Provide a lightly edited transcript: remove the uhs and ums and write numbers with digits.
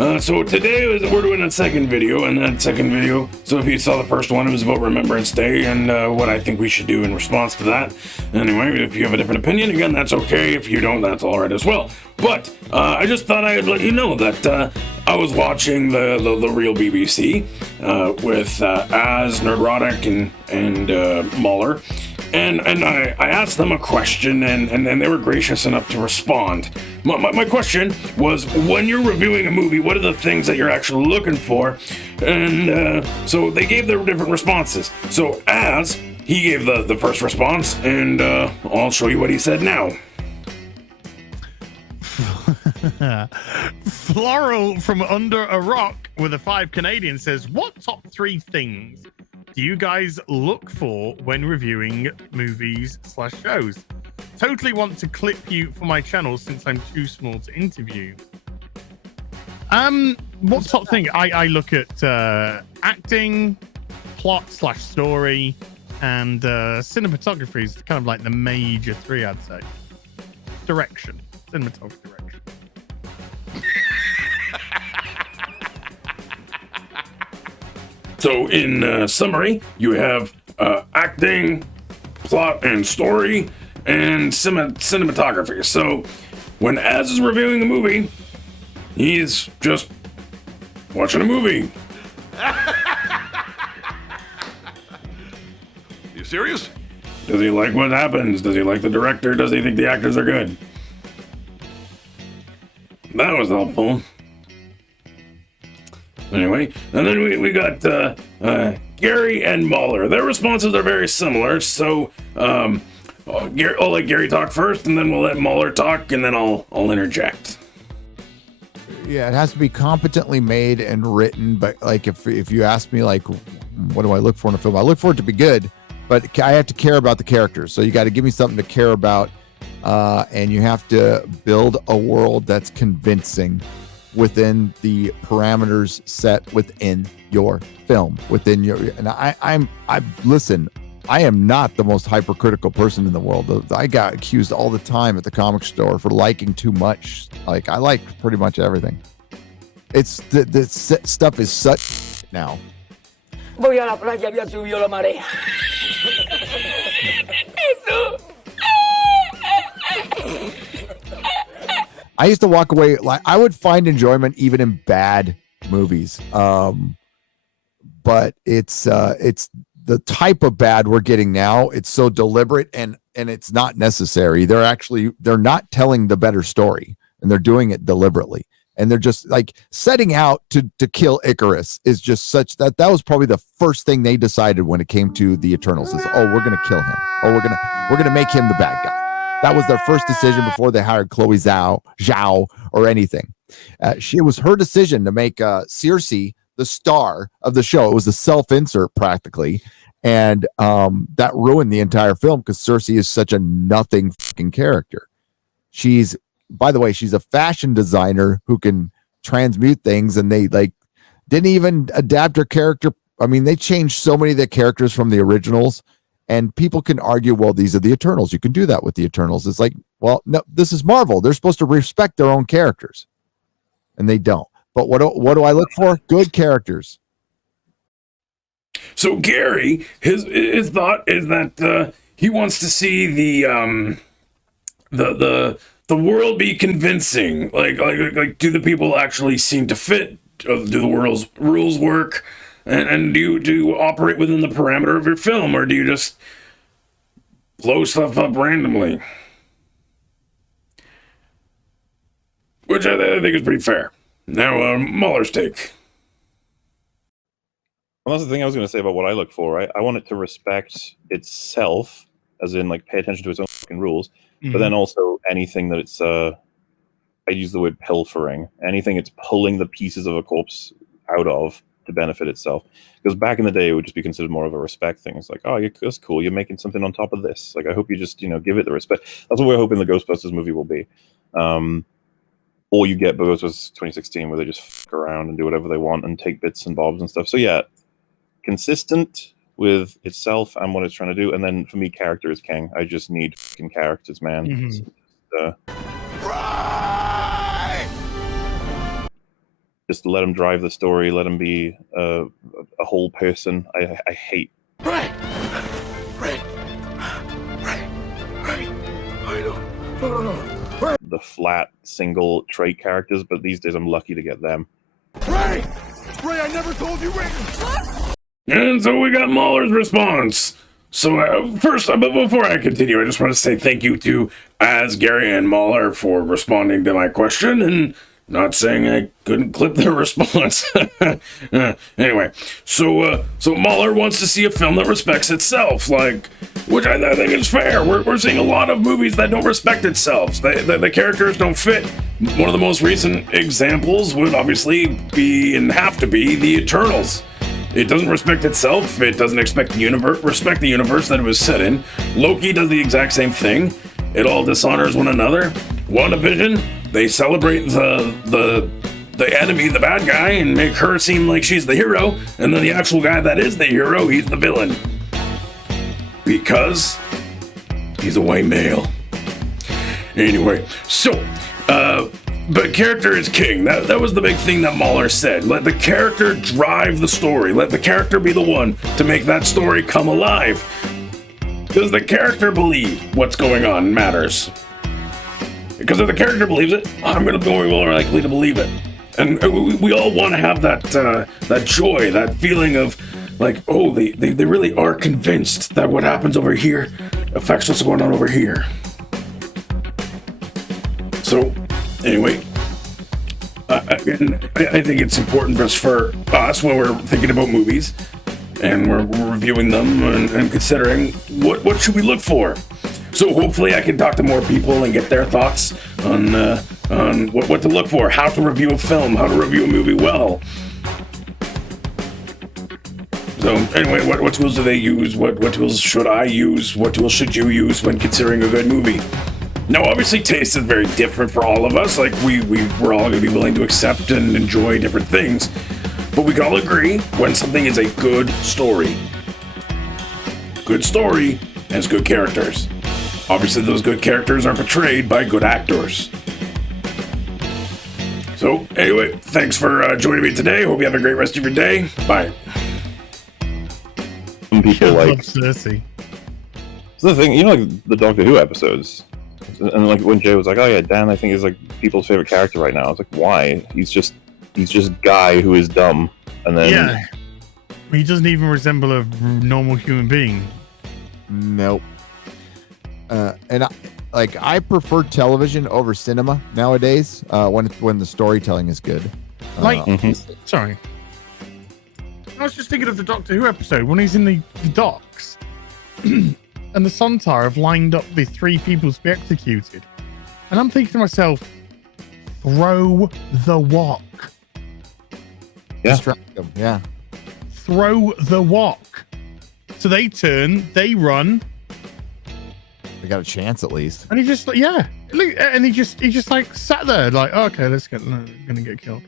So today we're doing a second video, and that second video, so if you saw the first one, it was about Remembrance Day and what I think we should do in response to that. Anyway, if you have a different opinion, again, that's okay. If you don't, that's alright as well. But I just thought I'd let you know that I was watching the real BBC with Az, Nerdrotic, and Mauler. And I asked them a question, and they were gracious enough to respond. My question was, when you're reviewing a movie, what are the things that you're actually looking for? And so they gave their different responses. So Az, he gave the first response, and I'll show you what he said now. Floral from under a rock with a 5 Canadian says, what top 3 things do you guys look for when reviewing movies/shows? Totally want to clip you for my channel since I'm too small to interview. What top thing? I look at acting, plot/story, and cinematography is kind of like the major 3, I'd say. Direction, cinematography, direction. So in summary, you have acting, plot and story, and cinematography. So when Az is reviewing a movie, he's just watching a movie. You serious? Does he like what happens? Does he like the director? Does he think the actors are good? That was helpful. Anyway, and then we got Gary and Mauler. Their responses are very similar, so I'll let Gary talk first, and then we'll let Mauler talk, and then I'll interject. Yeah, it has to be competently made and written, but like if you ask me, like, what do I look for in a film? I look for it to be good, but I have to care about the characters, so you got to give me something to care about, and you have to build a world that's convincing within the parameters set within your film, within your, and I listen, I am not the most hypercritical person in the world. I got accused all the time at the comic store for liking too much. Like, I like pretty much everything. It's the stuff is such now. Voy a la playa, ya subió la marea. I used to walk away, like, I would find enjoyment even in bad movies. But it's the type of bad we're getting now. It's so deliberate and it's not necessary. They're not telling the better story, and they're doing it deliberately. And they're just like setting out to kill Icarus is just such that was probably the first thing they decided when it came to the Eternals is, oh, we're going to kill him. Oh, we're going to make him the bad guy. That was their first decision before they hired Chloe Zhao or anything. It was her decision to make Cersei the star of the show. It was a self-insert practically. And that ruined the entire film because Cersei is such a nothing fucking character. By the way, she's a fashion designer who can transmute things, and they didn't even adapt her character. I mean, they changed so many of the characters from the originals. And people can argue, well, these are the Eternals. You can do that with the Eternals. It's like, well, no, this is Marvel. They're supposed to respect their own characters. And they don't. But what do I look for? Good characters. So Gary, his thought is that he wants to see the world be convincing. Like do the people actually seem to fit? Do the rules work? And do you operate within the parameter of your film, or do you just blow stuff up randomly? Which I think is pretty fair. Now, Mauler's take. Well, that's the thing I was going to say about what I look for, right? I want it to respect itself, as in, like, pay attention to its own fucking rules, but then also anything that it's, I use the word pilfering, anything it's pulling the pieces of a corpse out of to benefit itself. Because back in the day, it would just be considered more of a respect thing. It's like, oh, that's cool. You're making something on top of this. Like, I hope you just, give it the respect. That's what we're hoping the Ghostbusters movie will be. Or you get Ghostbusters 2016, where they just fuck around and do whatever they want and take bits and bobs and stuff. So yeah, consistent with itself and what it's trying to do. And then for me, character is king. I just need fucking characters, man. Just let him drive the story. Let him be a whole person. I hate. Right. No. The flat single trait characters, but these days I'm lucky to get them. Ray, I never told you when. And so we got Mauler's response. So first, before I continue, I just want to say thank you to Gary and Mauler for responding to my question, and not saying I couldn't clip their response. Anyway, so Mauler wants to see a film that respects itself, which I think is fair. We're seeing a lot of movies that don't respect itself. The characters don't fit. One of the most recent examples would obviously be, and have to be, The Eternals. It doesn't respect itself. It doesn't respect the universe that it was set in. Loki does the exact same thing. It all dishonors one another. WandaVision, they celebrate the enemy, the bad guy, and make her seem like she's the hero, and then the actual guy that is the hero, he's the villain. Because he's a white male. Anyway, so, but character is king. That was the big thing that Mauler said. Let the character drive the story. Let the character be the one to make that story come alive. Does the character believe what's going on matters? Because if the character believes it, I'm going to be more likely to believe it. And we all want to have that joy, that feeling of oh, they really are convinced that what happens over here affects what's going on over here. So, anyway, again, I think it's important for us when we're thinking about movies and we're reviewing them and considering what should we look for. So hopefully I can talk to more people and get their thoughts on what to look for, how to review a film, how to review a movie well. So anyway, what tools do they use? What tools should I use? What tools should you use when considering a good movie? Now, obviously, taste is very different for all of us. We're all going to be willing to accept and enjoy different things. But we can all agree when something is a good story. Good story has good characters. Obviously, those good characters are portrayed by good actors. So, anyway, thanks for joining me today. Hope you have a great rest of your day. Bye. Some people like Cersei. So the thing, the Doctor Who episodes, and when Jay was like, "Oh yeah, Dan, I think is people's favorite character right now." I was like, "Why? He's just guy who is dumb." And then he doesn't even resemble a normal human being. Nope. And I prefer television over cinema nowadays. When the storytelling is good. Sorry. I was just thinking of the Doctor Who episode when he's in the docks and the Sontar have lined up the 3 people to be executed. And I'm thinking to myself, throw the wok. Yeah. Distract them. Yeah. Throw the wok. So they turn, they run. They got a chance at least. And he just, and he just sat there okay, gonna get killed.